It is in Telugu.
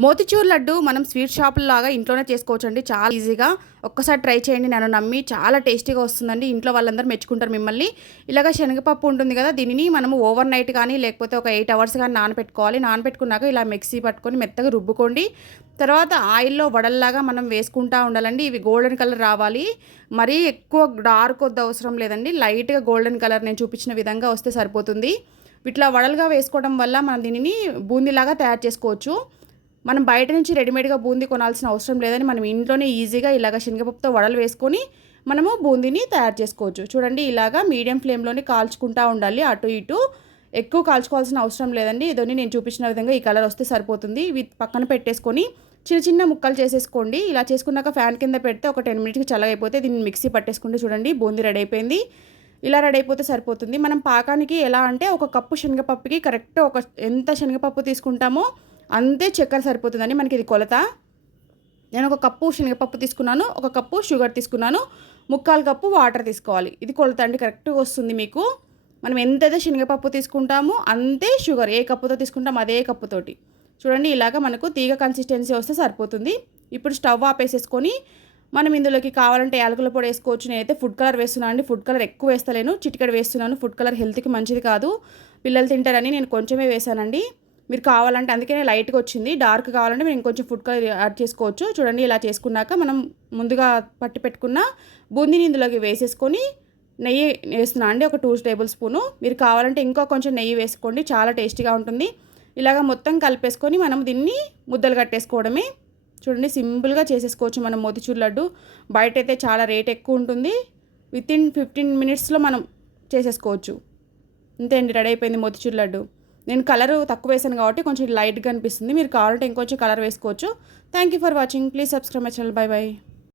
మోతిచూర్ లడ్డు మనం స్వీట్ షాపుల్లాగా ఇంట్లోనే చేసుకోవచ్చండి. చాలా ఈజీగా. ఒక్కసారి ట్రై చేయండి. నన్ను నమ్మి చాలా టేస్టీగా వస్తుందండి. ఇంట్లో వాళ్ళందరూ మెచ్చుకుంటారు మిమ్మల్ని. ఇలాగ శనగపప్పు ఉంటుంది కదా, దీనిని మనము ఓవర్ నైట్ కానీ లేకపోతే ఒక 8 అవర్స్ కానీ నానపెట్టుకోవాలి. నానపెట్టుకున్నాక ఇలా మిక్సీ పట్టుకొని మెత్తగా రుబ్బుకోండి. తర్వాత ఆయిల్లో వడల్లాగా మనం వేసుకుంటూ ఉండాలండి. ఇవి గోల్డెన్ కలర్ రావాలి. మరీ ఎక్కువ డార్క్ వద్ద అవసరం లేదండి. లైట్గా గోల్డెన్ కలర్ నేను చూపించిన విధంగా వస్తే సరిపోతుంది. ఇట్లా వడలుగా వేసుకోవడం వల్ల మనం దీనిని బూందీలాగా తయారు చేసుకోవచ్చు. మనం బయట నుంచి రెడీమేడ్గా బూందీ కొనాల్సిన అవసరం లేదని మనం ఇంట్లోనే ఈజీగా ఇలాగ శనగపప్పుతో వడలు వేసుకొని మనము బూందీని తయారు చేసుకోవచ్చు. చూడండి, ఇలాగా మీడియం ఫ్లేమ్లోనే కాల్చుకుంటూ ఉండాలి. అటు ఇటు ఎక్కువ కాల్చుకోవాల్సిన అవసరం లేదండి. ఇదన్నీ నేను చూపించిన విధంగా ఈ కలర్ వస్తే సరిపోతుంది. ఇవి పక్కన పెట్టేసుకొని చిన్న చిన్న ముక్కలు చేసేసుకోండి. ఇలా చేసుకున్నాక ఫ్యాన్ కింద పెడితే ఒక 10 మినిట్స్కి చల్లగైపోతే దీన్ని మిక్సీ పట్టేసుకుంటే చూడండి బూందీ రెడీ అయిపోయింది. ఇలా రెడీ అయిపోతే సరిపోతుంది. మనం పాకానికి ఎలా అంటే ఒక కప్పు శనగపప్పుకి కరెక్ట్ ఎంత శనగపప్పు తీసుకుంటామో అంతే చక్కెర సరిపోతుందండి. మనకి ఇది కొలత. నేను ఒక కప్పు శనగపప్పు తీసుకున్నాను, ఒక కప్పు షుగర్ తీసుకున్నాను, 3/4 కప్పు వాటర్ తీసుకోవాలి. ఇది కొలత అండి, కరెక్ట్గా వస్తుంది మీకు. మనం ఎంతైతే శనగపప్పు తీసుకుంటామో అంతే షుగర్, ఏ కప్పుతో తీసుకుంటామో అదే కప్పుతోటి. చూడండి, ఇలాగ మనకు తీగ కన్సిస్టెన్సీ వస్తే సరిపోతుంది. ఇప్పుడు స్టవ్ ఆపేసేసుకొని మనం ఇందులోకి కావాలంటే యాలకుల పొడి వేసుకోవచ్చు. నేనైతే ఫుడ్ కలర్ వేస్తున్నాను అండి. ఫుడ్ కలర్ ఎక్కువ వేస్తలేను, చిటికెడు వేస్తున్నాను. ఫుడ్ కలర్ హెల్త్కి మంచిది కాదు, పిల్లలు తింటారని నేను కొంచెమే వేసానండి. మీరు కావాలంటే అందుకనే లైట్గా వచ్చింది. డార్క్ కావాలంటే మీరు ఇంకొంచెం ఫుడ్ కలర్ యాడ్ చేసుకోవచ్చు. చూడండి, ఇలా చేసుకున్నాక మనం ముందుగా పట్టి పెట్టుకున్న బూందీని ఇందులోకి వేసేసుకొని నెయ్యి వేస్తున్నాను అండి, ఒక 2 టేబుల్ స్పూను. మీరు కావాలంటే ఇంకో కొంచెం నెయ్యి వేసుకోండి, చాలా టేస్టీగా ఉంటుంది. ఇలాగ మొత్తం కలిపేసుకొని మనం దీన్ని ముద్దలు కట్టేసుకోవడమే. చూడండి, సింపుల్గా చేసేసుకోవచ్చు మనం మోతిచూర్ లడ్డు. బయట అయితే చాలా రేట్ ఎక్కువ ఉంటుంది. వితిన్ 15 మినిట్స్లో మనం చేసేసుకోవచ్చు. అంతే అండి, రెడీ అయిపోయింది మోతిచూర్ లడ్డు. నేను కలర్ తక్కువ వేసాను కాబట్టి కొంచెం లైట్గా అనిపిస్తుంది. మీరు కావాలంటే ఇంకొంచెం కలర్ వేసుకోవచ్చు. Thank you for watching. Please subscribe my channel. By by.